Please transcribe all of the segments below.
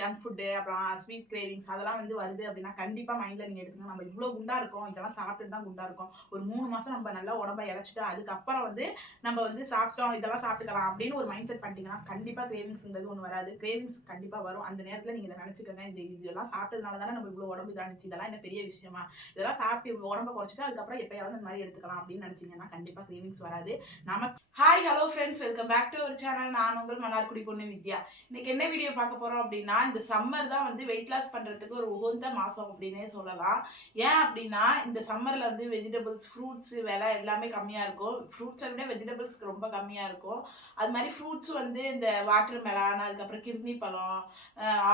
Junk food அப்புறம் sweet cravings அதெல்லாம் வந்து வருது அப்படின்னா கண்டிப்பாக மைண்டில் நீங்கள் எடுத்துங்க. நம்ம இவ்வளோ குண்டா இருக்கோம், இதெல்லாம் சாப்பிட்டுட்டு தான் குண்டா இருக்கோம். ஒரு 3 மாதம் நம்ம நல்லா உடம்ப இழைச்சிட்டு அதுக்கப்புறம் வந்து நம்ம வந்து சாப்பிட்டோம் இதெல்லாம் சாப்பிட்டுக்கலாம் அப்படின்னு ஒரு மைண்ட் செட் பண்ணிட்டீங்கன்னா கண்டிப்பாக கிரேவிங்ஸ்ங்கிறது ஒன்று வராது. கிரேவிங்ஸ் கண்டிப்பாக வரும். அந்த நேரத்தில் நீங்கள் இதை நினச்சிக்கோங்க, இதெல்லாம் சாப்பிட்டதுனால தானே நம்ம இவ்வளோ உடம்பு இதானிச்சு, இதெல்லாம் என்ன பெரிய விஷயமா, இதெல்லாம் சாப்பிட்டு உடம்ப குறைச்சிட்டு அதுக்கப்புறம் எப்பயாவது இந்த மாதிரி எடுத்துக்கலாம் அப்படின்னு நினச்சிங்கன்னா கண்டிப்பாக கிரேவிங்ஸ் வராது. நமக்கு hi hello friends, welcome back to our channel. நான் உங்கள் மன்னார்குடி பொண்ணு வித்யா. இன்னைக்கு என்ன வீடியோ பார்க்க போறோம் அப்படின்னா, இந்த சம்மர் தான் வந்து வெயிட் லாஸ் பண்றதுக்கு ஒரு உகந்த மாசம் அப்படின்னே சொல்லலாம். ஏன் அப்படின்னா இந்த சம்மர்ல வந்து வெஜிடபிள்ஸ் ஃப்ரூட்ஸ் விலை எல்லாமே கம்மியா இருக்கும். ஃப்ரூட்ஸை விட வெஜிடபிள்ஸ் ரொம்ப கம்மியா இருக்கும். அது மாதிரி ஃப்ரூட்ஸ் வந்து இந்த வாட்டர் மெலான், அதுக்கப்புறம் கிர்னி பழம்,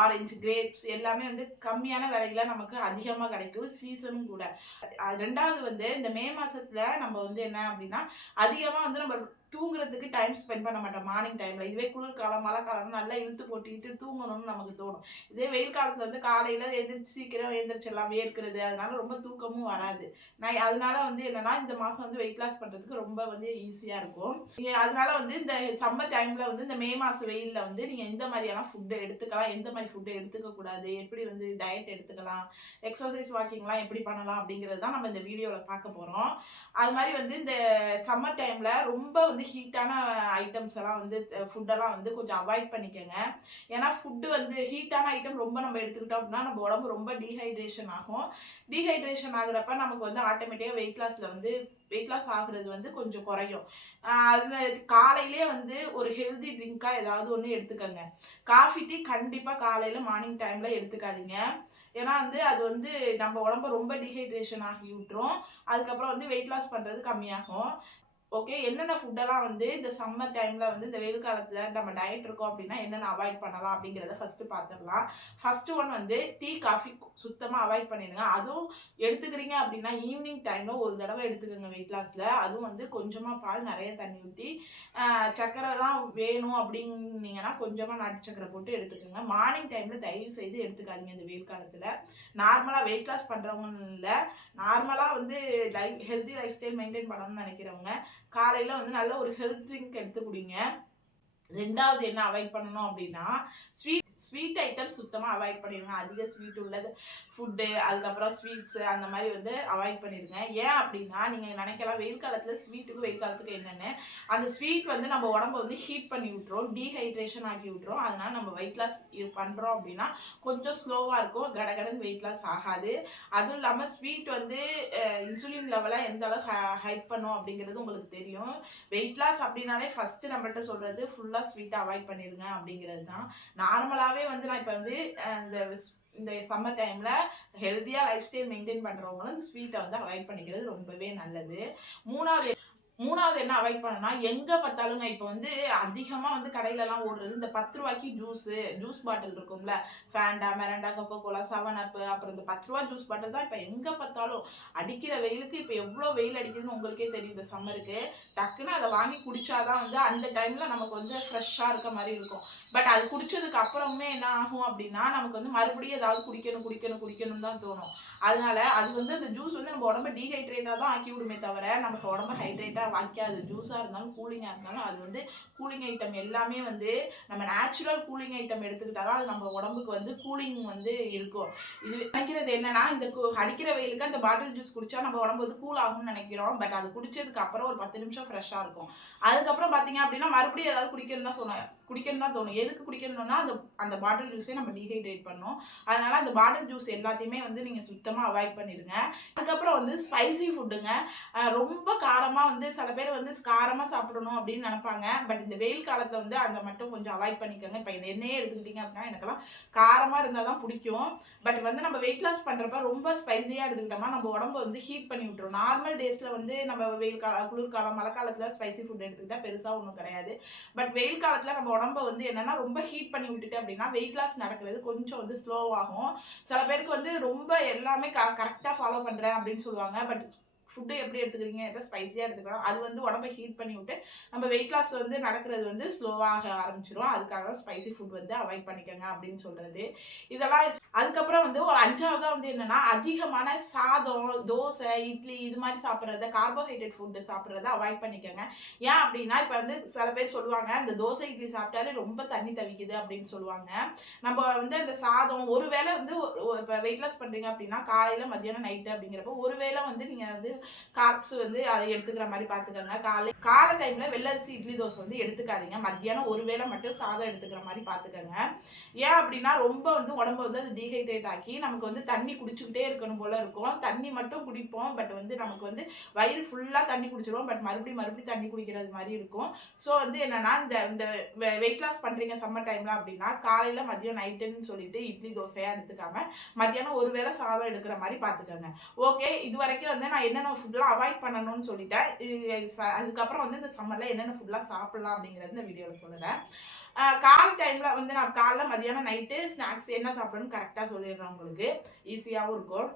ஆரஞ்சு, கிரேப்ஸ் எல்லாமே வந்து கம்மியான விலையில நமக்கு அதிகமாக கிடைக்கும். சீசனும் கூட. ரெண்டாவது வந்து இந்த மே மாசத்துல நம்ம வந்து என்ன அப்படின்னா அதிகமா வந்து நம்ம தூங்குறதுக்கு டைம் ஸ்பெண்ட் பண்ண மாட்டோம் மார்னிங் டைம்ல. இதுவே குளிர்காலம் மழை காலம் நல்லா இழுத்து போட்டிட்டு தூங்கணும்னு நமக்கு தோணும். இதே வெயில் காலத்துல வந்து காலையில எந்திரிச்சு சீக்கிரம் எந்திரிச்சிடலாம், வேர்க்கிறது, அதனால ரொம்ப தூக்கமும் வராது. நான் அதனால வந்து என்னன்னா இந்த மாசம் வந்து வெயிட் லாஸ் பண்றதுக்கு ரொம்ப வந்து ஈஸியா இருக்கும். அதனால வந்து இந்த சம்மர் டைம்ல வந்து இந்த மே மாச வெயில்ல வந்து நீங்க எந்த மாதிரியான ஃபுட்டு எடுத்துக்கலாம், எந்த மாதிரி ஃபுட்டு எடுத்துக்க கூடாது, எப்படி வந்து டயட் எடுத்துக்கலாம், எக்ஸசைஸ் வாக்கிங்லாம் எப்படி பண்ணலாம் அப்படிங்கிறது தான் நம்ம இந்த வீடியோல பார்க்க போறோம். அது மாதிரி வந்து இந்த சம்மர் டைம்ல ரொம்ப வந்து ஹீட்டான ஐட்டம்ஸ் எல்லாம் வந்து ஃபுட்டெல்லாம் வந்து கொஞ்சம் அவாய்ட் பண்ணிக்கோங்க. ஏன்னா ஃபுட்டு வந்து ஹீட்டான ஐட்டம் ரொம்ப நம்ம எடுத்துக்கிட்டோம் அப்படின்னா நம்ம உடம்பு ரொம்ப டீஹைட்ரேஷன் ஆகும். டீஹைட்ரேஷன் ஆகுறப்ப நமக்கு வந்து ஆட்டோமேட்டிக்காக வெயிட் லாஸ் ஆகுறது வந்து கொஞ்சம் குறையும். அது காலையிலே வந்து ஒரு ஹெல்தி ட்ரிங்காக ஏதாவது ஒன்று எடுத்துக்கோங்க. காஃபி டீ கண்டிப்பாக காலையில் மார்னிங் டைமில் எடுத்துக்காதீங்க. ஏன்னா வந்து அது வந்து நம்ம உடம்ப ரொம்ப டீஹைட்ரேஷன் ஆகி விட்டுரும். அதுக்கப்புறம் வந்து வெயிட் லாஸ் பண்ணுறது கம்மியாகும். ஓகே, என்னென்ன ஃபுட்டெல்லாம் வந்து இந்த சம்மர் டைமில் வந்து இந்த வெயில் காலத்தில் நம்ம டயட் இருக்கோம் அப்படின்னா என்னென்ன அவாய்ட் பண்ணலாம் அப்படிங்கிறத ஃபஸ்ட்டு பார்த்துடலாம். ஃபஸ்ட்டு ஒன் வந்து டீ காஃபி சுத்தமாக அவாய்ட் பண்ணிடுங்க. அதுவும் எடுத்துக்கிறீங்க அப்படின்னா ஈவினிங் டைமில் ஒரு தடவை எடுத்துக்கோங்க வெயிட் லாஸில். அதுவும் வந்து கொஞ்சமாக பால், நிறைய தண்ணி ஊற்றி, சர்க்கரை தான் வேணும் அப்படின்னீங்கன்னா கொஞ்சமாக நாட்டு சர்க்கரை போட்டு எடுத்துக்கோங்க. மார்னிங் டைமில் தயவு செய்து எடுத்துக்காதீங்க இந்த வெயில் காலத்தில். நார்மலாக வெயிட் லாஸ் பண்ணுறவங்க இல்லை, நார்மலாக வந்து ஹெல்தி லைஃப் ஸ்டைல் மெயின்டைன் பண்ணணும்னு நினைக்கிறவங்க காலையில் வந்து நல்ல ஒரு ஹெல்த் ட்ரிங்க் எடுத்து குடிங்க. ரெண்டாவது என்ன அவாய்ட் பண்ணணும் அப்படின்னா ஸ்வீட் ஐட்டம் சுத்தமாக அவாய்ட் பண்ணிடுங்க. அதிக ஸ்வீட் உள்ளது ஃபுட்டு, அதுக்கப்புறம் ஸ்வீட்ஸு அந்த மாதிரி வந்து அவாய்ட் பண்ணிடுங்க. ஏன் அப்படின்னா நீங்கள் நினைக்கலாம் வெயில் காலத்தில் ஸ்வீட்டுக்கு வெயில் காலத்துக்கு என்னென்னு. அந்த ஸ்வீட் வந்து நம்ம உடம்ப வந்து ஹீட் பண்ணி விட்டுரும், டீஹைட்ரேஷன் ஆக்கி விட்டுரும். அதனால நம்ம வெயிட் லாஸ் பண்ணுறோம் அப்படின்னா கொஞ்சம் ஸ்லோவாக இருக்கும், கடகடன்னு வெயிட் லாஸ் ஆகாது. அதுவும் இல்லாமல் ஸ்வீட் வந்து இன்சுலின் லெவலை எந்த அளவுக்கு ஹைப் பண்ணும் அப்படிங்கிறது உங்களுக்கு தெரியும். வெயிட் லாஸ் அப்படின்னாலே ஃபஸ்ட்டு நம்மள்கிட்ட சொல்கிறது ஃபுல்லாக ஸ்வீட்டை அவாய்ட் பண்ணிடுங்க அப்படிங்கிறது தான். நார்மலாகவே வந்து நான் இப்போ வந்து இந்த சம்மர் டைமில் ஹெல்த்தியாக லைஃப் ஸ்டைல் மெயின்டைன் பண்ணுறவங்களும் இந்த ஸ்வீட்டை வந்து அவாய்ட் பண்ணிக்கிறது ரொம்பவே நல்லது. மூணாவது என்ன அவாய்ட் பண்ணணும்னா எங்கே பார்த்தாலுங்க இப்போ வந்து அதிகமாக வந்து கடையிலலாம் ஓடுறது இந்த 10 ரூபாய்க்கு ஜூஸ் பாட்டில் இருக்கும்ல, ஃபேண்டா, மெரண்டா, கொக்கோ கோலா, 7 அப், அப்புறம் இந்த 10 ரூபா ஜூஸ் பாட்டில் தான் இப்போ எங்கே பார்த்தாலும். அடிக்கிற வெயிலுக்கு இப்போ எவ்வளோ வெயில் அடிக்குதுன்னு உங்களுக்கே தெரியும். இந்த சம்மருக்கு டக்குன்னு அதை வாங்கி குடிச்சாதான் வந்து அந்த டைமில் நமக்கு வந்து ஃப்ரெஷ்ஷாக இருக்க மாதிரி இருக்கும். பட் அது குடிச்சதுக்கு அப்புறமே என்ன ஆகும் அப்படின்னா நமக்கு வந்து மறுபடியும் ஏதாவது குடிக்கணும் தான் தோணும். அதனால அது வந்து அந்த ஜூஸ் வந்து நம்ம உடம்ப டீஹைட்ரேட்டாக தான் ஆக்கி விடுமே தவிர நமக்கு உடம்ப ஹைட்ரேட்டாக வைக்காது. ஜூஸாக இருந்தாலும் கூலிங்காக இருந்தாலும் அது வந்து கூலிங் ஐட்டம் எல்லாமே வந்து நம்ம நேச்சுரல் கூலிங் ஐட்டம் எடுத்துக்கிட்டா தான் அது நம்ம உடம்புக்கு வந்து கூலிங் வந்து இருக்கும். இது நினைக்கிறது என்னன்னா இந்த அடிக்கிற வெயிலுக்கு அந்த பாட்டில் ஜூஸ் குடிச்சா நம்ம உடம்பு வந்து கூல் ஆகும்னு நினைக்கிறோம். பட் அது குடிச்சதுக்கு அப்புறம் ஒரு 10 நிமிஷம் ஃப்ரெஷ்ஷாக இருக்கும். அதுக்கப்புறம் பார்த்தீங்க அப்படின்னா மறுபடியும் ஏதாவது குடிக்கணும் தான் தோணும். எதுக்கு குடிக்கணும்னா அந்த பாட்டில் ஜூஸே நம்ம டீஹைட்ரேட் பண்ணோம். அதனால அந்த பாட்டில் ஜூஸ் எல்லாத்தையுமே வந்து நீங்கள் சுத்தமாக அவாய்ட் பண்ணிடுங்க. அதுக்கப்புறம் வந்து ஸ்பைசி ஃபுட்டுங்க. ரொம்ப காரமாக வந்து சில பேர் வந்து காரமாக சாப்பிடணும் அப்படின்னு நினைப்பாங்க. பட் இந்த வெயில் காலத்தில் வந்து அதை மட்டும் கொஞ்சம் அவாய்ட் பண்ணிக்கோங்க. இப்போ என்னையே எடுத்துக்கிட்டிங்க அப்படின்னா எனக்கெல்லாம் காரமாக இருந்தால் தான் பிடிக்கும். பட் வந்து நம்ம வெயிட் லாஸ் பண்ணுறப்ப ரொம்ப ஸ்பைசியாக எடுத்துக்கிட்டோம்னா நம்ம உடம்பு வந்து ஹீட் பண்ணி விட்டுரும். நார்மல் டேஸில் வந்து நம்ம குளிர்காலம், மழை காலத்தில் ஸ்பைசி ஃபுட் எடுத்துக்கிட்டால் பெருசாக ஒன்றும் கிடையாது. பட் வெயில் காலத்தில் நம்ம உடம்ப வந்து என்னன்னா ரொம்ப ஹீட் பண்ணி விட்டுட்டு அப்படின்னா வெயிட் லாஸ் நடக்கிறது கொஞ்சம் வந்து ஸ்லோவாகும். சில பேருக்கு வந்து ரொம்ப எல்லாமே கரெக்டாக ஃபாலோ பண்ணுறேன் அப்படின்னு சொல்லுவாங்க. பட் ஃபுட்டு எப்படி எடுத்துக்கிறீங்க, ஸ்பைசியாக எடுத்துக்கலாம். அது வந்து உடம்பை ஹீட் பண்ணி விட்டு நம்ம வெயிட் லாஸ் வந்து நடக்கிறது வந்து ஸ்லோவாக ஆரம்பிச்சிடும். அதுக்காக ஸ்பைசி ஃபுட் வந்து அவாய்ட் பண்ணிக்கோங்க அப்படின்னு சொல்கிறது. இதெல்லாம் அதுக்கப்புறம் வந்து ஒரு 5ஆவதா வந்து என்னன்னா, அதிகமான சாதம், தோசை, இட்லி இது மாதிரி சாப்பிட்றத, கார்போஹைட்ரேட் ஃபுட்டு சாப்பிட்றத அவாய்ட் பண்ணிக்கோங்க. ஏன் அப்படின்னா, இப்போ வந்து சில பேர் சொல்லுவாங்க, இந்த தோசை இட்லி சாப்பிட்டாலே ரொம்ப தண்ணி தவிக்குது அப்படின்னு சொல்லுவாங்க. நம்ம வந்து அந்த சாதம் ஒரு வேளை வந்து இப்போ வெயிட் லாஸ் பண்ணுறீங்க அப்படின்னா காலையில் மத்தியானம் நைட்டு அப்படிங்கிறப்போ ஒரு வேளை வந்து நீங்கள் வந்து கார்ப்ஸ் வந்து அதை எடுத்துக்கிற மாதிரி பார்த்துக்கோங்க. காலை டைமில் வெள்ளரிசி இட்லி தோசை வந்து எடுத்துக்காதீங்க. மத்தியானம் ஒரு வேளை மட்டும் சாதம் எடுத்துக்கிற மாதிரி பார்த்துக்கோங்க. ஏன் அப்படின்னா ரொம்ப வந்து உடம்பு வந்து அது டீஹைட்ரேட் ஆக்கி நமக்கு வந்து தண்ணி குடிச்சுக்கிட்டே இருக்கணும் போல இருக்கும். தண்ணி மட்டும் குடிப்போம், பட் வந்து நமக்கு வந்து வயிறு ஃபுல்லாக தண்ணி குடிச்சிடுவோம், பட் மறுபடியும் தண்ணி குடிக்கிறது மாதிரி இருக்கும். ஸோ வந்து என்னன்னா, இந்த வெயிட் லாஸ் பண்ணுறீங்க சம்மர் டைமில் அப்படின்னா காலையில் மதியம் நைட்டுன்னு சொல்லிட்டு இட்லி தோசையாக எடுத்துக்காம மத்தியானம் ஒரு வேளை சாதம் எடுக்கிற மாதிரி பார்த்துக்கோங்க. ஓகே, இது வரைக்கும் வந்து நான் என்னென்ன ஃபுட்லாம் அவாய்ட் பண்ணணும்னு சொல்லிட்டேன். அதுக்கப்புறம் வந்து இந்த சம்மரில் என்னென்ன ஃபுட்லாம் சாப்பிட்லாம் அப்படிங்கிறது இந்த வீடியோவில் சொல்லுறேன். காலை டைமில் வந்து நான் காலைல மதியானம் நைட்டு ஸ்நாக்ஸ் என்ன சாப்பிடணும்னு கரெக்டாக சொல்லிடுறேன். உங்களுக்கு ஈஸியாகவும் இருக்கும்.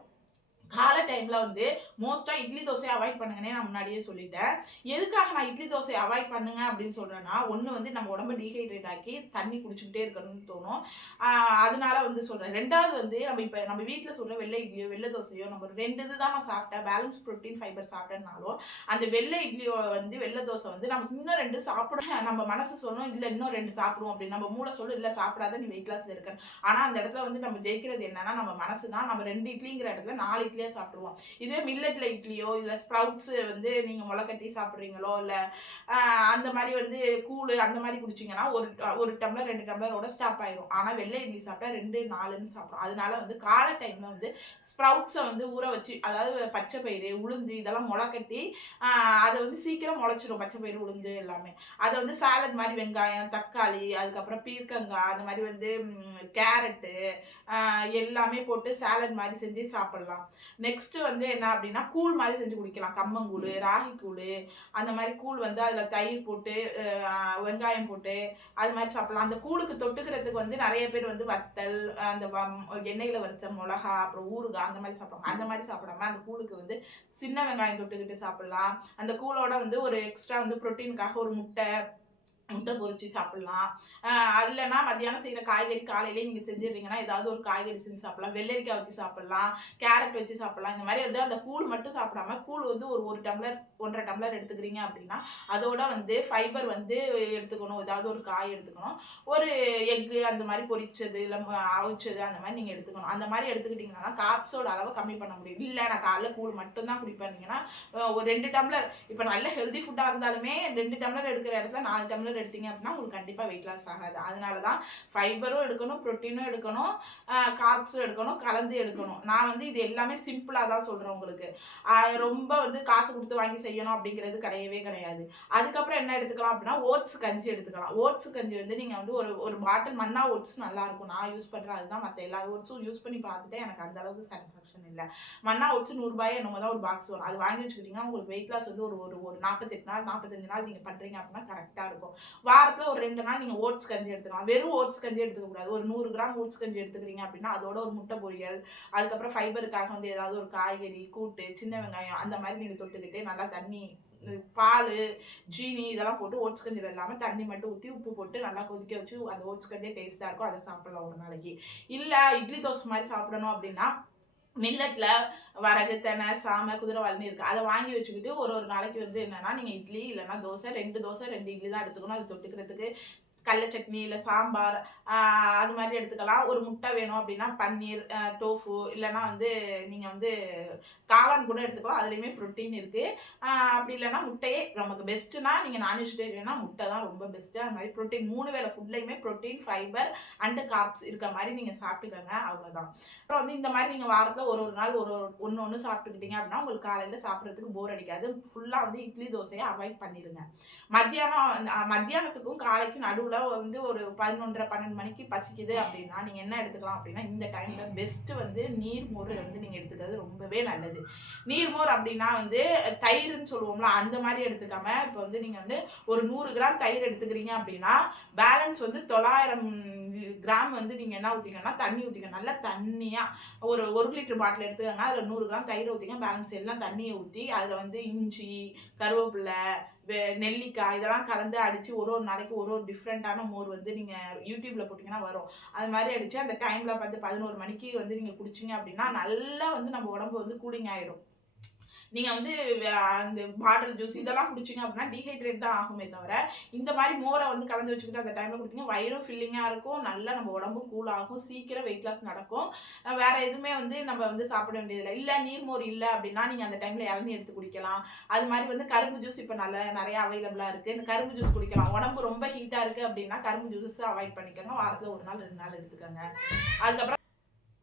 காலை டைமில் வந்து மோஸ்ட்டாக இட்லி தோசையை அவாய்ட் பண்ணுங்கன்னே நான் முன்னாடியே சொல்லிட்டேன். எதுக்காக நான் இட்லி தோசையை அவாய்ட் பண்ணுங்க அப்படின்னு சொல்கிறேன்னா, ஒன்று வந்து நம்ம உடம்பு டீஹைட்ரேட் ஆக்கி தண்ணி குடிச்சுக்கிட்டே இருக்கணும்னு தோணும். அதனால வந்து சொல்கிறேன். ரெண்டாவது வந்து நம்ம வீட்டில் சொல்கிற வெள்ளை இட்லியோ வெள்ளை தோசையோ நம்ம 2 இது தான் நான் சாப்பிட்டேன், பேலன்ஸ் ப்ரோட்டீன் ஃபைபர் சாப்பிட்டேன்னாலும் அந்த வெள்ளை இட்லியோ வந்து வெள்ளை தோசை வந்து நமக்கு இன்னும் 2 சாப்பிடும். நம்ம மனசு சொல்லணும், இல்லை இன்னும் 2 சாப்பிடுவோம் அப்படின்னு. நம்ம மூளை சொல்லணும், இல்லை சாப்பிடாத நீ வெயிட் லாஸில் இருக்கேன். ஆனால் அந்த இடத்துல வந்து நம்ம ஜெயிக்கிறது என்னன்னா நம்ம மனசு தான். நம்ம 2 இட்லிங்கிற இடத்துல 4 இட்லியாக சாப்பிடுவோம். இதே மில்லட்ல இட்லியோ இல்லை ஸ்ப்ரவுட்ஸ் வந்து நீங்கள் முளைக்கட்டி சாப்பிட்றீங்களோ இல்லை அந்த மாதிரி வந்து கூழ் அந்த மாதிரி குடிச்சிங்கன்னா ஒரு டம்ளர் 2 டம்ளரோட ஸ்டாப் ஆயிடும். ஆனால் வெள்ளை இட்லி சாப்பிட்டா 2 4ன்னு சாப்பிடும். அதனால வந்து காலை டைமில் வந்து ஸ்ப்ரவுட்ஸை வந்து ஊற வச்சு, அதாவது பச்சை பயிறு உளுந்து இதெல்லாம் முளைக்கட்டி அதை வந்து சீக்கிரம் முளைச்சிடும். பச்சை பயிறு உளுந்து எல்லாமே அதை வந்து சாலட் மாதிரி வெங்காயம் தக்காளி அதுக்கப்புறம் பீர்க்கங்காய் அந்த மாதிரி வந்து கேரட்டு எல்லாமே போட்டு சாலட் மாதிரி செஞ்சு சாப்பிட்லாம். நெக்ஸ்ட் வந்து என்ன அப்படின்னா, கூழ் மாதிரி செஞ்சு குடிக்கலாம். கம்மங்கூழ், ராகி கூழ் அந்த மாதிரி கூழ் வந்து அதில் தயிர் போட்டு வெங்காயம் போட்டு அது மாதிரி சாப்பிடலாம். அந்த கூழுக்கு தொட்டுக்கிறதுக்கு வந்து நிறைய பேர் வந்து வத்தல், அந்த எண்ணெயில் வறுத்த மிளகா, அப்புறம் ஊறுகாய் அந்த மாதிரி சாப்பிடுவாங்க. அந்த மாதிரி சாப்பிடாம அந்த கூழுக்கு வந்து சின்ன வெங்காயம் தொட்டுக்கிட்டு சாப்பிடலாம். அந்த கூழோட வந்து ஒரு எக்ஸ்ட்ரா வந்து ப்ரோட்டீனுக்காக ஒரு முட்டை பொரிச்சு சாப்பிடலாம். இல்லைன்னா மத்தியானம் செய்கிற காய்கறி காலையிலே நீங்கள் செஞ்சிடுறீங்கன்னா ஏதாவது ஒரு காய்கறி செஞ்சு சாப்பிடலாம். வெள்ளரிக்காய் வச்சு சாப்பிடலாம், கேரட் வச்சு சாப்பிடலாம். இந்த மாதிரி வந்து அந்த கூழ் மட்டும் சாப்பிடாம கூழ் வந்து ஒரு டம்ளர் 1.5 டம்ளர் எடுத்துக்கிறீங்க அப்படின்னா அதோட வந்து ஃபைபர் வந்து எடுத்துக்கணும். ஏதாவது ஒரு காய் எடுத்துக்கணும், ஒரு எக்கு அந்த மாதிரி பொரிச்சது இல்லை அவிச்சது அந்த மாதிரி நீங்கள் எடுத்துக்கணும். அந்த மாதிரி எடுத்துக்கிட்டிங்கன்னா கார்ப்ஸோட அளவை கம்மி பண்ண முடியும். இல்லை நான் காலைல கூழ் மட்டும்தான் குடிப்பேன்னீங்கன்னா ஒரு 2 டம்ளர், இப்போ நல்ல ஹெல்தி ஃபுட்டாக இருந்தாலுமே 2 டம்ளர் எடுக்கிற இடத்துல 4 டம்ளர் எடுத்தீங்க அப்படின்னா உங்களுக்கு கண்டிப்பாக வெயிட் லாஸ் ஆகாது. அதனால தான் ஃபைபரும் எடுக்கணும், ப்ரோட்டீனும் எடுக்கணும், கார்ப்ஸும் எடுக்கணும், கலந்து எடுக்கணும். நான் வந்து இது எல்லாமே சிம்பிளாக தான் சொல்கிறேன் உங்களுக்கு. ரொம்ப வந்து காசு கொடுத்து வாங்கி செய்யணும் அப்படிங்கிறது கிடையவே கிடையாது. அதுக்கப்புறம் என்ன எடுத்துக்கலாம் அப்படின்னா ஓட்ஸ் கஞ்சி எடுத்துக்கலாம். ஓட்ஸ் கஞ்சி வந்து நீங்கள் வந்து ஒரு பாட்டில் மன்னா ஓட்ஸ் நல்லாயிருக்கும். நான் யூஸ் பண்ணுறேன், அதுதான். மற்ற எல்லா ஓட்ஸும் யூஸ் பண்ணி பார்த்துட்டு எனக்கு அந்த அளவுக்கு சாட்டிஸ்ஃபேக்ஷன் இல்லை. மன்னா ஓட்ஸ் 100 ரூபாய் என்னமோ தான் ஒரு பாக்ஸ் வரும். அது வாங்கி வச்சுக்கிட்டிங்கன்னா உங்களுக்கு வெயிட் லாஸ் வந்து ஒரு 48 நாள் 45 நாள் நீங்கள் பண்ணுறீங்க அப்படின்னா கரெக்டாக இருக்கும். வாரத்தில் ஒரு 2 நாள் நீங்கள் ஓட்ஸ் கஞ்சி எடுத்துக்கலாம். வெறும் ஓட்ஸ் கஞ்சி எடுத்துக்கக்கூடாது. ஒரு 100 கிராம் ஓட்ஸ் கஞ்சி எடுத்துக்கிறீங்க அப்படின்னா அதோட ஒரு முட்டை பொரியல், அதுக்கப்புறம் ஃபைபருக்காக வந்து ஏதாவது ஒரு காய்கறி கூட்டு, சின்ன வெங்காயம் அந்த மாதிரி நீங்கள் தொட்டுக்கிட்டு நல்லா தண்ணி, பால், ஜீனி இதெல்லாம் போட்டு ஓட்ஸ் கஞ்சியில் இல்லாமல் தண்ணி மட்டும் ஊற்றி உப்பு போட்டு நல்லா கொதிக்க வச்சு அந்த ஓட்ஸ் கஞ்சியே டேஸ்ட்டாக இருக்கும். அதை சாப்பிடலாம் ஒரு நாளைக்கு. இல்லை இட்லி தோசை மாதிரி சாப்பிடணும் அப்படின்னா மில்லட்ல வரகு, தெனை, சாமை, குதிரைவால்னு இருக்குது. அதை வாங்கி வச்சுக்கிட்டு ஒரு நாளைக்கு வந்து என்னென்னா நீங்கள் இட்லி இல்லைன்னா தோசை 2 தோசை 2 இட்லி தான் எடுத்துக்கணும். அது தொட்டுக்கிறதுக்கு கடலை சட்னி இல்லை சாம்பார் அது மாதிரி எடுத்துக்கலாம். ஒரு முட்டை வேணும் அப்படின்னா பன்னீர், டோஃபு இல்லைன்னா வந்து நீங்கள் வந்து காளான் கூட எடுத்துக்கலாம். அதுலேயுமே ப்ரோட்டீன் இருக்குது. அப்படி இல்லைன்னா முட்டையே நமக்கு பெஸ்ட்டுனா நீங்கள் நான்வெஜிடேரியனா முட்டை தான் ரொம்ப பெஸ்ட்டு. அது மாதிரி ப்ரோட்டீன் 3 வேளை ஃபுட்லேயுமே ப்ரோட்டீன், ஃபைபர் அண்டு கார்ப்ஸ் இருக்க மாதிரி நீங்கள் சாப்பிட்டுக்கோங்க. அவ்வளோதான். அப்புறம் வந்து இந்த மாதிரி நீங்கள் வாரத்தில் ஒரு நாள் ஒன்று சாப்பிட்டுக்கிட்டீங்க அப்படின்னா உங்களுக்கு காலையில் சாப்பிட்றதுக்கு போர் அடிக்காது. ஃபுல்லாக வந்து இட்லி தோசையை அவாய்ட் பண்ணிடுங்க. மத்தியானத்துக்கும் காலைக்கும் நடுவில் போல் வந்து ஒரு 11:30 12 மணிக்கு பசிக்குது அப்படின்னா நீங்கள் என்ன எடுத்துக்கலாம் அப்படின்னா இந்த டைமில் பெஸ்ட்டு வந்து நீர்மோர் வந்து நீங்கள் எடுத்துக்கிறது ரொம்பவே நல்லது. நீர்மோர் அப்படின்னா வந்து தயிர்னு சொல்லுவோம்ல, அந்த மாதிரி எடுத்துக்காம இப்போ வந்து நீங்கள் வந்து ஒரு 100 கிராம் தயிர் எடுத்துக்கிறீங்க அப்படின்னா பேலன்ஸ் வந்து 900 கிராம் வந்து நீங்கள் என்ன ஊற்றிங்கன்னா தண்ணி ஊற்றிக்கணும். நல்லா தண்ணியாக ஒரு 1 லிட்டர் பாட்டில் எடுத்துக்கோங்க. அதில் 100 கிராம் தயிர் ஊற்றிங்க. பேலன்ஸ் எல்லாம் தண்ணியை ஊற்றி அதில் வந்து இஞ்சி, கருவேப்பிலை, நெல்லிக்காய் இதெல்லாம் கலந்து அடித்து ஒரு நாளைக்கு ஒரு டிஃப்ரெண்ட்டான மோர் வந்து நீங்கள் யூடியூப்பில் போட்டிங்கன்னா வரும். அது மாதிரி அடித்து அந்த டைமில் பார்த்து 11 மணிக்கு வந்து நீங்கள் குடிச்சிங்க அப்படின்னா நல்லா வந்து நம்ம உடம்பு வந்து கூலிங் ஆயிடும். நீங்கள் வந்து அந்த பாட்டில் ஜூஸ் இதெல்லாம் குடிச்சிங்க அப்படின்னா டீஹைட்ரேட் தான் ஆகுமே தவிர, இந்த மாதிரி மோரை வந்து கலந்து வச்சுக்கிட்டு அந்த டைமில் குடிச்சிங்க வயிறும் ஃபில்லிங்காக இருக்கும், நல்லா நம்ம உடம்பும் கூல் ஆகும், சீக்கிரம் வெயிட் லாஸ் நடக்கும். வேறு எதுவுமே வந்து நம்ம வந்து சாப்பிட வேண்டியதில்லை. இல்லை நீர்மோர் இல்லை அப்படின்னா நீங்கள் அந்த டைமில் இளநீ எடுத்து குடிக்கலாம். அது மாதிரி வந்து கரும்பு ஜூஸ் இப்போ நிறையா அவைலபிளாக இருக்குது. இந்த கரும்பு ஜூஸ் குடிக்கலாம். உடம்பு ரொம்ப ஹீட்டாக இருக்குது அப்படின்னா கரும்பு ஜூஸ் அவாய்ட் பண்ணிக்கோங்க. வாரத்தில் 1 நாள் 2 நாள் எடுத்துக்கோங்க. அதுக்கப்புறம்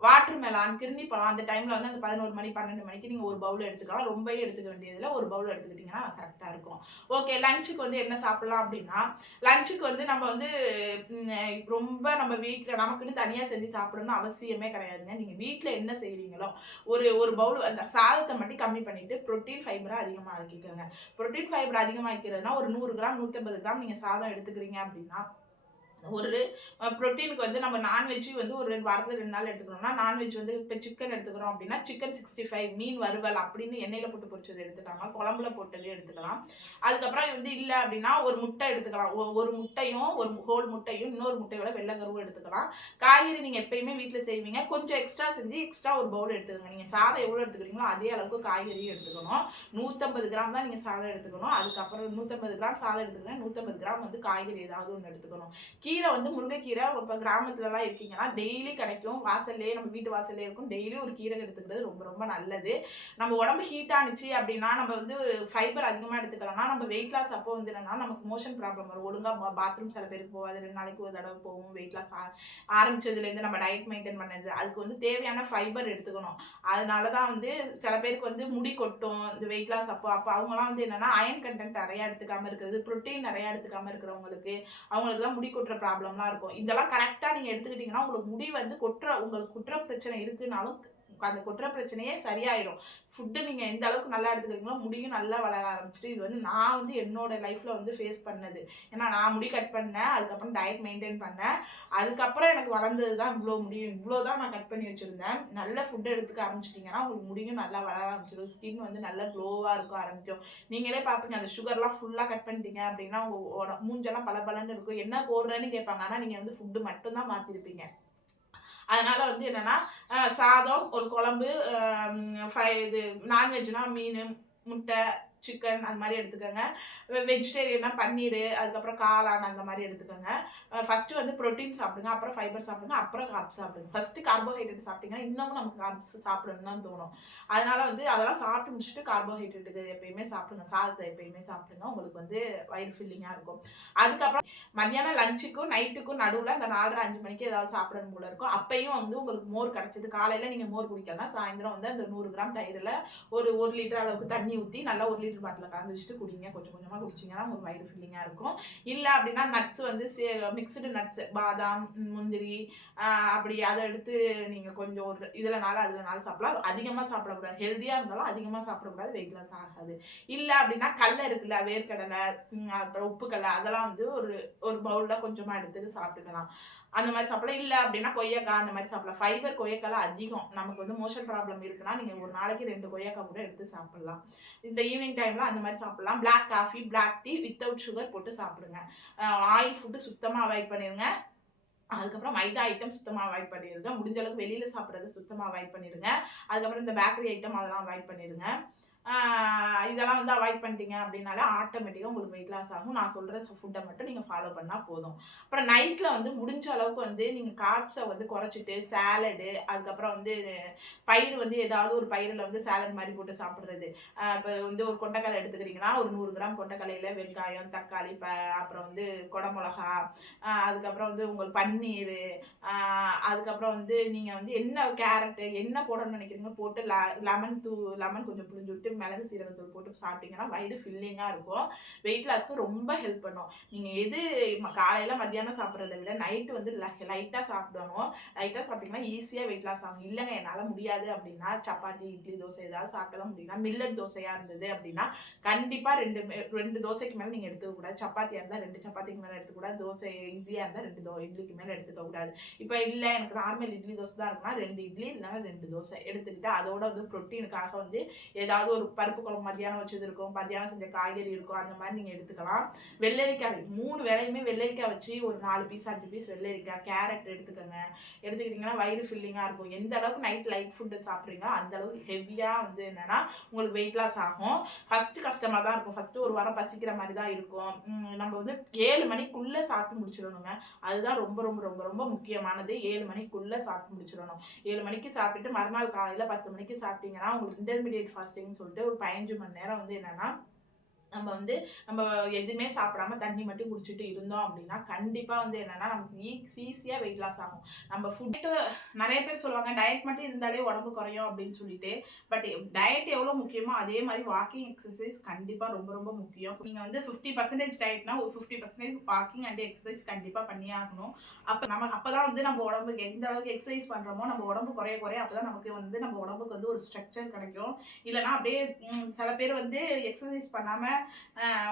வாட்டர் மெலான், கிர்னி பழம் அந்த டைமில் வந்து அந்த 11 மணி 12 மணிக்கு நீங்கள் ஒரு பவுல் எடுத்துக்கலாம். ரொம்பவே எடுத்துக்க வேண்டியதில்லை. ஒரு பவுல் எடுத்துக்கிட்டிங்கன்னா கரெக்டாக இருக்கும். ஓகே, லஞ்சுக்கு வந்து என்ன சாப்பிட்லாம் அப்படின்னா, லஞ்சுக்கு வந்து நம்ம வந்து ரொம்ப நம்ம வீட்டில் நமக்குன்னு தனியாக செஞ்சு சாப்பிடணும்னு அவசியமே கிடையாதுங்க. நீங்கள் வீட்டில் என்ன செய்கிறீங்களோ ஒரு பவுல் அந்த சாதத்தை மட்டும் கம்மி பண்ணிவிட்டு ப்ரோட்டீன் ஃபைபரை அதிகமாக ஆக்கிக்கோங்க. ப்ரோட்டீன் ஃபைபர் அதிகமாக்கிறதுனா ஒரு 100 கிராம் 150 கிராம் நீங்கள் சாதம் எடுத்துக்கிறீங்க அப்படின்னா ஒரு ப்ரோட்டீனுக்கு வந்து நம்ம நான்வெஜ் வந்து ஒரு வாரத்தில் 2 நாள் எடுத்துக்கணும்னா, நான்வெஜ் வந்து இப்போ சிக்கன் எடுத்துக்கிறோம் அப்படின்னா சிக்கன் 65 மீன் வறுவல் அப்படின்னு எண்ணெயில் போட்டு பொரிச்சது எடுத்துக்காம குழம்புல போட்டது எடுத்துக்கலாம். அதுக்கப்புறம் வந்து இல்லை அப்படின்னா ஒரு முட்டை எடுத்துக்கலாம். ஒரு முட்டையும் ஒரு ஹோல் முட்டையும் இன்னொரு முட்டையோட வெள்ளை கருவும் எடுத்துக்கலாம். காய்கறி நீங்கள் எப்பயுமே வீட்டில் செய்வீங்க, கொஞ்சம் எக்ஸ்ட்ரா செஞ்சு எக்ஸ்ட்ரா ஒரு பவுல் எடுத்துக்கோங்க. நீங்கள் சாதம் எவ்வளோ எடுத்துக்கிறீங்களோ அதே அளவுக்கு காய்கறியும் எடுத்துக்கணும். 150 கிராம் தான் நீங்கள் சாதம் எடுத்துக்கணும். அதுக்கப்புறம் 150 கிராம் சாதம் எடுத்துக்கணும், 150 கிராம் வந்து காய்கறி ஏதாவது ஒன்று எடுத்துக்கணும். கீரை வந்து முருங்கைக்கீரை இப்போ கிராமத்துலலாம் இருக்கீங்கன்னா டெய்லி கிடைக்கும். வாசல்லே நம்ம வீட்டு வாசல்லே இருக்கும். டெய்லி ஒரு கீரை எடுத்துக்கிறது ரொம்ப ரொம்ப நல்லது. நம்ம உடம்பு ஹீட் ஆனிச்சு அப்படின்னா நம்ம வந்து ஃபைபர் அதிகமாக எடுத்துக்கலாம்னா நம்ம வெயிட் லாஸ் அப்போ வந்து என்னன்னா நமக்கு மோஷன் ப்ராப்ளம் வரும். ஒழுங்காக பாத்ரூம் சில பேருக்கு போகாது, 2 நாளைக்கு ஒரு தடவை போகும். வெயிட் லாஸ் ஆரம்பிச்சதுலேருந்து நம்ம டயட் மெயின்டைன் பண்ணது அதுக்கு வந்து தேவையான ஃபைபர் எடுத்துக்கணும். அதனால தான் வந்து சில பேருக்கு வந்து முடி கொட்டும் இந்த வெயிட் லாஸ் அப்போ அவங்கலாம் வந்து என்னன்னா அயன் கண்டென்ட் நிறையா எடுத்துக்காமல் இருக்கிறது, ப்ரோட்டீன் நிறையா எடுத்துக்காமல் இருக்கிறவங்களுக்கு அவங்களுக்குலாம் முடி கொட்டுற ப்ராப்ளம்லாம் இருக்கும். இதெல்லாம் கரெக்டாக நீங்கள் எடுத்துக்கிட்டிங்கன்னா உங்களுக்கு முடி வந்து உங்களுக்கு குற்ற பிரச்சனை இருக்குனாலும் அந்த கொட்டுற பிரச்சனையே சரியாயிடும். ஃபுட்டு நீங்கள் எந்த அளவுக்கு நல்லா எடுத்துக்கிறீங்களோ முடியும் நல்லா வளர ஆரம்பிச்சிட்டு இது வந்து நான் வந்து என்னோட லைஃப்பில் வந்து ஃபேஸ் பண்ணது. ஏன்னா நான் முடி கட் பண்ணேன், அதுக்கப்புறம் டயட் மெயின்டைன் பண்ணேன், அதுக்கப்புறம் எனக்கு வளர்ந்தது தான் இவ்வளோ முடியும். இவ்வளோ தான் நான் கட் பண்ணி வச்சுருந்தேன். நல்ல ஃபுட்டு எடுத்துக்க ஆரம்பிச்சிட்டிங்கன்னா உங்களுக்கு முடியும் நல்லா வளர ஆரம்பிச்சிடும். ஸ்கின் வந்து நல்லா க்ளோவாக இருக்க ஆரம்பிக்கும். நீங்களே பார்ப்பீங்க அந்த சுகர்லாம் ஃபுல்லாக கட் பண்ணிட்டீங்க அப்படின்னா உங்கள் மூஞ்செல்லாம் பளபளன்னு இருக்கும். என்ன போடுறேன்னு கேட்பாங்க. ஆனால் நீங்கள் வந்து ஃபுட்டு மட்டும்தான் மாற்றிருப்பீங்க. அதனால வந்து என்னன்னா சாதம், ஒரு குழம்பு, இது நான்வெஜ்னா மீன், முட்டை, சிக்கன் அந்த மாதிரி எடுத்துக்கோங்க. வெஜிடேரியன்னா பன்னீர், அதுக்கப்புறம் காளான் அந்த மாதிரி எடுத்துக்கோங்க. ஃபஸ்ட்டு வந்து ப்ரோட்டீன் சாப்பிடுங்க, அப்புறம் ஃபைபர் சாப்பிடுங்க, அப்புறம் கார்ப்ஸ் சாப்பிடுங்க. ஃபஸ்ட்டு கார்போஹைட்ரேட் சாப்பிட்டீங்கன்னா இன்னமும் நமக்கு கார்ப்ஸ் சாப்பிடணும்னு தான் தோணும். அதனால வந்து அதெல்லாம் சாப்பிட்டு முடிச்சுட்டு கார்போஹைட்ரேட்டுக்கு எப்பயுமே சாப்பிடுங்க. சாதத்தை எப்பயுமே சாப்பிடுங்க. உங்களுக்கு வந்து வயிறு ஃபில்லிங்காக இருக்கும். அதுக்கப்புறம் மத்தியானம் லஞ்சுக்கும் நைட்டுக்கும் நடுவில் அந்த 4:30 5 மணிக்கு ஏதாவது சாப்பிடணும் போல இருக்கும். அப்பையும் வந்து உங்களுக்கு மோர் கிடச்சிது. காலையில் நீங்கள் மோர் குடிக்கலாம். சாயந்தரம் வந்து அந்த 100 கிராம் தயிரில் ஒரு 1 லிட்டர் அளவுக்கு தண்ணி ஊற்றி நல்லா 1 லிட்டர் பாட்டில் கலந்து வச்சுட்டு குடிங்க. கொஞ்சம் கொஞ்சமாக குடிச்சிங்கன்னா உங்களுக்கு வயிறு ஃபில்லிங்காக இருக்கும். இல்லை அப்படின்னா நட்ஸ் வந்து மிக்சடு நட்ஸ், பாதாம், முந்திரி அப்படி அதை எடுத்து நீங்கள் கொஞ்சம் ஒரு இதுலனாலும் அதுலனாலும் சாப்பிடலாம். அதிகமாக சாப்பிடக்கூடாது. ஹெல்த்தியாக இருந்தாலும் அதிகமாக சாப்பிடக்கூடாது, வெயிட் லாஸ் ஆகாது. இல்லை அப்படின்னா கடலை இருக்குல்ல, வேர்க்கடலை, அப்புறம் உப்புக்கடலை அதெல்லாம் வந்து ஒரு பவுலில் கொஞ்சமாக எடுத்துட்டு சாப்பிட்டுக்கலாம். அந்த மாதிரி சாப்பிடலாம். இல்லை அப்படின்னா கொய்யாக்காய் அந்த மாதிரி சாப்பிடலாம். ஃபைபர் கொய்யாக்காய் அதிகம். நமக்கு வந்து மோஷன் ப்ராப்ளம் இருக்குன்னா நீங்கள் ஒரு நாளைக்கு 2 கொய்யாக்காய் கூட எடுத்து சாப்பிடலாம். இந்த ஈவினிங் டைமில் அந்த மாதிரி சாப்பிடலாம். Black coffee, black tea without sugar போட்டு சாப்பிடுங்க. ஆயில் ஃபுட்டு சுத்தமாக அவாய்ட் பண்ணிடுங்க. அதுக்கப்புறம் மைதா ஐட்டம் சுத்தமாக அவாய்ட் பண்ணிடுங்க. முடிஞ்ச அளவுக்கு வெளியில் சாப்பிட்றது சுத்தமாக அவாய்ட் பண்ணிடுங்க. அதுக்கப்புறம் இந்த பேக்கரி ஐட்டம் அதெல்லாம் அவாய்ட் பண்ணிடுங்க. இதெல்லாம் வந்து அவாய்ட் பண்ணிட்டீங்க அப்படின்னாலே ஆட்டோமேட்டிக்காக உங்களுக்கு வெயிட் லாஸ் ஆகும். நான் சொல்கிற ஃபுட்டை மட்டும் நீங்கள் ஃபாலோ பண்ணால் போதும். அப்புறம் நைட்டில் வந்து முடிஞ்ச அளவுக்கு வந்து நீங்கள் கார்ப்ஸை வந்து குறைச்சிட்டு சாலடு, அதுக்கப்புறம் வந்து பயிர் வந்து ஏதாவது ஒரு பயிரில் வந்து சாலட் மாதிரி போட்டு சாப்பிட்றது. இப்போ வந்து ஒரு கொண்டைக்கடலை எடுத்துக்கிறீங்கன்னா ஒரு 100 கிராம் கொண்டைக்கடலையில் வெங்காயம், தக்காளி, அப்புறம் வந்து குடமிளகா, அதுக்கப்புறம் வந்து உங்களுக்கு பன்னீர், அதுக்கப்புறம் வந்து நீங்கள் வந்து என்ன கேரட்டு என்ன போடணும்னு நினைக்கிறீங்களோ போட்டு லெமன் கொஞ்சம் புழிஞ்சு விட்டு மிளகு சீரகத்தூள் போட்டு சாப்பிட்டீங்கன்னா வயிறு ஃபில்லிங்காக இருக்கும். வெயிட் லாஸ்க்கு ரொம்ப ஹெல்ப் பண்ணும். நீங்கள் எது காலையில் மத்தியானம் சாப்பிட்றத விட நைட்டு வந்து லைட்டாக சாப்பிடணும். லைட்டாக சாப்பிட்டீங்கன்னா ஈஸியாக வெயிட் லாஸ் ஆகும். இல்லைங்க என்னால் முடியாது அப்படின்னா சப்பாத்தி இட்லி தோசை ஏதாவது சாப்பிட தான் முடியும்னா மில்லட் தோசையாக இருந்தது அப்படின்னா கண்டிப்பாக ரெண்டு தோசைக்கு மேலே நீங்கள் எடுத்துக்கக்கூடாது. சப்பாத்தியாக இருந்தால் 2 சப்பாத்திக்கு மேலே எடுத்துக்கூடாது. தோசை இட்லியாக இருந்தால் 2 இட்லிக்கு மேலே எடுத்துக்கக்கூடாது. இப்போ இல்லை எனக்கு நார்மல் இட்லி தோசை தான் இருக்குன்னா 2 இட்லி இல்லைன்னா 2 தோசை எடுத்துக்கிட்டு அதோட வந்து ப்ரோட்டீனுக்காக வந்து ஏதாவது ஒரு பருப்பு குழம்பு மத்தியானம் வச்சது இருக்கும், மத்தியானம் செஞ்ச காய்கறி இருக்கும், அந்த மாதிரி நீங்கள் எடுத்துக்கலாம். வெள்ளரிக்காய் 3 வேளையுமே வெள்ளரிக்காய் வச்சு ஒரு 4 பீஸ் 5 பீஸ் வெள்ளரிக்காய், கேரட் எடுத்துக்கோங்க. எடுத்துக்கிட்டிங்கன்னா வயிறு ஃபில்லிங்காக இருக்கும். எந்த அளவுக்கு நைட் லைட் ஃபுட்டு சாப்பிட்றீங்களோ அந்த அளவுக்கு ஹெவியாக வந்து என்னென்னா உங்களுக்கு வெயிட் லாஸ் ஆகும். ஃபஸ்ட்டு கஷ்டமாக தான் இருக்கும். ஃபஸ்ட்டு ஒரு வாரம் பசிக்கிற மாதிரி தான் இருக்கும். நம்ம வந்து 7 மணிக்குள்ளே சாப்பிட்டு முடிச்சிடணுங்க. அதுதான் ரொம்ப ரொம்ப ரொம்ப ரொம்ப முக்கியமானது. 7 மணிக்குள்ளே சாப்பிட்டு முடிச்சிடணும். 7 மணிக்கு சாப்பிட்டுட்டு மறுநாள் காலையில் 10 மணிக்கு சாப்பிட்டீங்கன்னா உங்களுக்கு இன்டர்மீடியட் ஃபாஸ்டிங்னு சொல்லிட்டு ஒரு 15 மணி நேரம் வந்து என்னென்னா நம்ம எதுவுமே சாப்பிடாம தண்ணி மட்டும் குடிச்சிட்டு இருந்தோம் அப்படின்னா கண்டிப்பாக வந்து என்னென்னா நமக்கு ஈஸியாக வெயிட் லாஸ் ஆகும். நம்ம ஃபுட்டு நிறைய பேர் சொல்லுவாங்க டயட் மட்டும் இருந்தாலே உடம்பு குறையும் அப்படின்னு சொல்லிட்டு. பட் டயட் எவ்வளோ முக்கியமோ அதே மாதிரி வாக்கிங் எக்ஸசைஸ் கண்டிப்பாக ரொம்ப ரொம்ப முக்கியம். நீங்கள் வந்து 50% டயட்னா ஒரு 50% வாக்கிங் அண்ட் எக்ஸசைஸ் கண்டிப்பாக பண்ணியே ஆகணும். அப்போ தான் வந்து நம்ம உடம்புக்கு எந்த அளவுக்கு எக்ஸசைஸ் பண்ணுறோமோ நம்ம உடம்பு குறைய அப்போ தான் நமக்கு வந்து நம்ம உடம்புக்கு வந்து ஒரு ஸ்ட்ரக்சர் கிடைக்கும். இல்லைனா அப்படியே சில பேர் வந்து எக்ஸசைஸ் பண்ணாமல்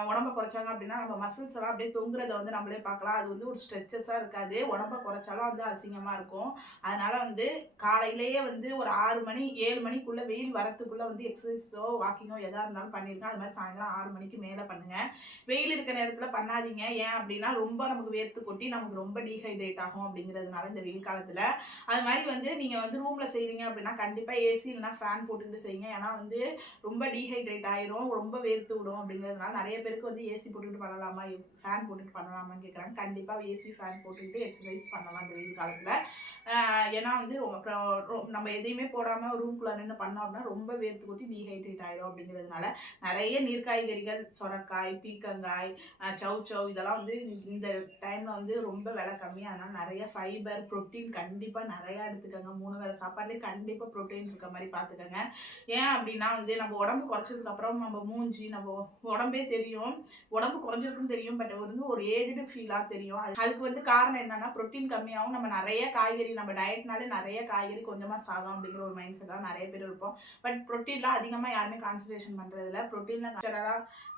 உடம்பை குறைச்சாங்க அப்படின்னா நம்ம மசில்ஸ் எல்லாம் அப்படியே தொங்குறத வந்து நம்மளே பார்க்கலாம். அது வந்து ஒரு ஸ்ட்ரெச்சஸாக இருக்காது. உடம்பை குறைச்சாலும் வந்து அசிங்கமாக இருக்கும். அதனால வந்து காலையிலேயே வந்து ஒரு 6 மணி 7 மணிக்குள்ளே வெயில் வரத்துக்குள்ளே வந்து எக்ஸசைஸோ வாக்கிங்கோ எதாக இருந்தாலும் பண்ணியிருக்கேன். அது மாதிரி சாயந்தரம் 6 மணிக்கு மேலே பண்ணுங்கள். வெயில் இருக்க நேரத்தில் பண்ணாதீங்க. ஏன் அப்படின்னா ரொம்ப நமக்கு வேர்த்து கொட்டி நமக்கு ரொம்ப டீஹைட்ரேட் ஆகும் அப்படிங்கிறதுனால இந்த வெயில் காலத்தில். அது மாதிரி வந்து நீங்கள் வந்து ரூமில் செய்கிறீங்க அப்படின்னா கண்டிப்பாக ஏசி இல்லைனா ஃபேன் போட்டுக்கிட்டு செய்யுங்க. ஏன்னா வந்து ரொம்ப டீஹைட்ரேட் ஆயிரும், ரொம்ப வேர்த்து விடும் அப்படிங்கிறதுனால நிறைய பேருக்கு வந்து ஏசி போட்டுக்கிட்டு பண்ணலாமா ஃபேன் போட்டுட்டு பண்ணலாமான்னு கேட்குறாங்க. கண்டிப்பாக ஏசி ஃபேன் போட்டுக்கிட்டு எக்ஸசைஸ் பண்ணலாம் இந்த வெயில் காலத்தில். ஏன்னா வந்து நம்ம எதையுமே போடாமல் ரூம்குள்ளே நின்று பண்ணோம் அப்படின்னா ரொம்ப வேர்த்து கொட்டி டீஹைட்ரேட் ஆயிரும் அப்படிங்கிறதுனால நிறைய நீர்க்காய்கறிகள் சொரக்காய், பீக்கங்காய், சௌ இதெல்லாம் வந்து இந்த டைமில் வந்து ரொம்ப விலை கம்மி. அதனால் நிறைய ஃபைபர் ப்ரோட்டீன் கண்டிப்பாக நிறையா எடுத்துக்கோங்க. 3 வேளை சாப்பாடுலேயே கண்டிப்பாக ப்ரோட்டீன் இருக்க மாதிரி பார்த்துக்கோங்க. ஏன் அப்படின்னா வந்து நம்ம உடம்பு குறைச்சதுக்கப்புறம் நம்ம மூஞ்சி நம்ம உடம்பே தெரியும், உடம்பு குறைஞ்சிருக்குன்னு தெரியும். பட் வந்து ஒரு ஏஜ்டு ஃபீலாக தெரியும். அதுக்கு வந்து காரணம் என்னன்னா ப்ரோட்டீன் கம்மியாகவும் நம்ம நிறைய காய்கறி நம்ம டயட்னாலே நிறைய காய்கறி கொஞ்சமாக சாதம் அப்படிங்கிற ஒரு மைண்ட் செட்டாக நிறைய பேர் இருப்போம். பட் ப்ரோட்டீன்லாம் அதிகமாக யாருமே கான்சன்ட்ரேஷன் பண்ணுறதில்ல. ப்ரோட்டீனில்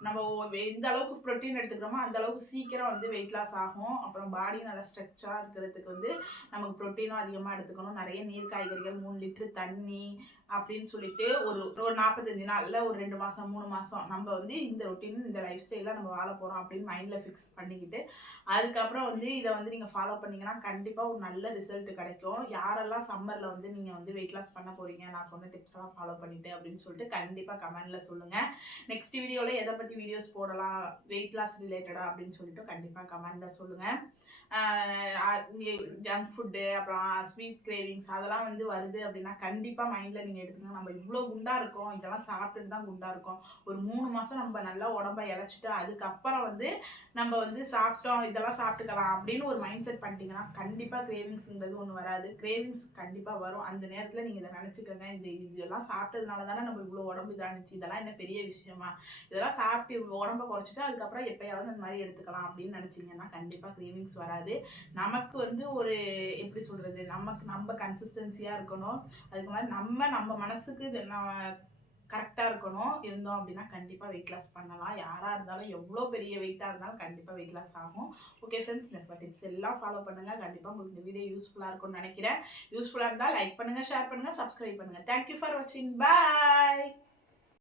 நம்ம எந்த அளவுக்கு ப்ரோட்டீன் எடுத்துக்கிறோமோ அந்த அளவுக்கு சீக்கிரம் வந்து வெயிட் லாஸ் ஆகும். அப்புறம் பாடி நல்லா ஸ்ட்ரெச்சாக இருக்கிறதுக்கு வந்து நமக்கு ப்ரோட்டீனும் அதிகமாக எடுத்துக்கணும். நிறைய நீர் காய்கறிகள், 3 லிட்டர் தண்ணி அப்படின்னு சொல்லிட்டு ஒரு 45 நாள்ல ஒரு 2 மாதம் 3 மாதம் நம்ம வந்து இந்த ரொட்டீன் இந்த லைஃப் ஸ்டைலில் நம்ம வாழ போகிறோம் அப்படின்னு மைண்டில் ஃபிக்ஸ் பண்ணிக்கிட்டு அதுக்கப்புறம் வந்து இதை வந்து நீங்கள் ஃபாலோ பண்ணிங்கன்னா கண்டிப்பாக ஒரு நல்ல ரிசல்ட் கிடைக்கும். யாரெல்லாம் சம்மரில் வந்து நீங்கள் வந்து வெயிட் லாஸ் பண்ண போகிறீங்க நான் சொன்ன டிப்ஸ் எல்லாம் ஃபாலோ பண்ணிட்டு அப்படின்னு சொல்லிட்டு கண்டிப்பாக கமெண்டில் சொல்லுங்கள். நெக்ஸ்ட் வீடியோவில் எதை பற்றி வீடியோஸ் போடலாம் வெயிட் லாஸ் ரிலேட்டடாக அப்படின்னு சொல்லிட்டு கண்டிப்பாக கமெண்டில் சொல்லுங்கள். ஜங்க் ஃபுட்டு அப்புறம் ஸ்வீட் கிரேவிங்ஸ் அதெல்லாம் வந்து வருது அப்படின்னா கண்டிப்பாக மைண்டில் நீங்கள் எடுத்துக்கோங்க. நம்ம இவ்வளோ குண்டாக இருக்கோம், இதெல்லாம் சாப்பிட்டுட்டு தான் குண்டாக இருக்கோம். ஒரு 3 மாதம் நம்ம நல்லா உடம்பை இழைச்சிட்டு அதுக்கப்புறம் வந்து நம்ம வந்து சாப்பிட்டோம் இதெல்லாம் சாப்பிட்டுக்கலாம் அப்படின்னு ஒரு மைண்ட் செட் பண்ணிட்டீங்கன்னா கண்டிப்பாக கிரேவிங்ஸுங்கிறது ஒன்று வராது. கிரேவிங்ஸ் கண்டிப்பாக வரும். அந்த நேரத்தில் நீங்கள் இதை நினச்சிக்கோங்க, இதெல்லாம் சாப்பிட்டதுனால தானே நம்ம இவ்வளோ உடம்பு இதாகிடுச்சு, இதெல்லாம் என்ன பெரிய விஷயமா, இதெல்லாம் சாப்பிட்டு உடம்பை குறைச்சிட்டு அதுக்கப்புறம் எப்பயாவது அந்த மாதிரி எடுத்துக்கலாம் அப்படின்னு நினச்சிங்கன்னா கண்டிப்பாக கிரேவிங்ஸ் வராது. நமக்கு வந்து ஒரு எப்படி சொல்கிறது, நம்ம கன்சிஸ்டன்சியாக இருக்கணும். அதுக்கு மாதிரி நம்ம மனசுக்கு கரெக்டாக இருந்தோம் அப்படின்னா கண்டிப்பாக வெயிட் லாஸ் பண்ணலாம். யாராக இருந்தாலும் எவ்வளோ பெரிய வெயிட்டாக இருந்தாலும் கண்டிப்பாக வெயிட் லாஸ் ஆகும். ஓகே ஃப்ரெண்ட்ஸ், இந்த டிப்ஸ் எல்லாம் ஃபாலோ பண்ணுங்கள். கண்டிப்பாக உங்களுக்கு இந்த வீடியோ யூஸ்ஃபுல்லாக இருக்கும்னு நினைக்கிறேன். யூஸ்ஃபுல்லாக இருந்தால் லைக் பண்ணுங்கள், ஷேர் பண்ணுங்கள், சப்ஸ்கிரைப் பண்ணுங்கள். தேங்க்யூ ஃபார் வாட்சிங். பாய்.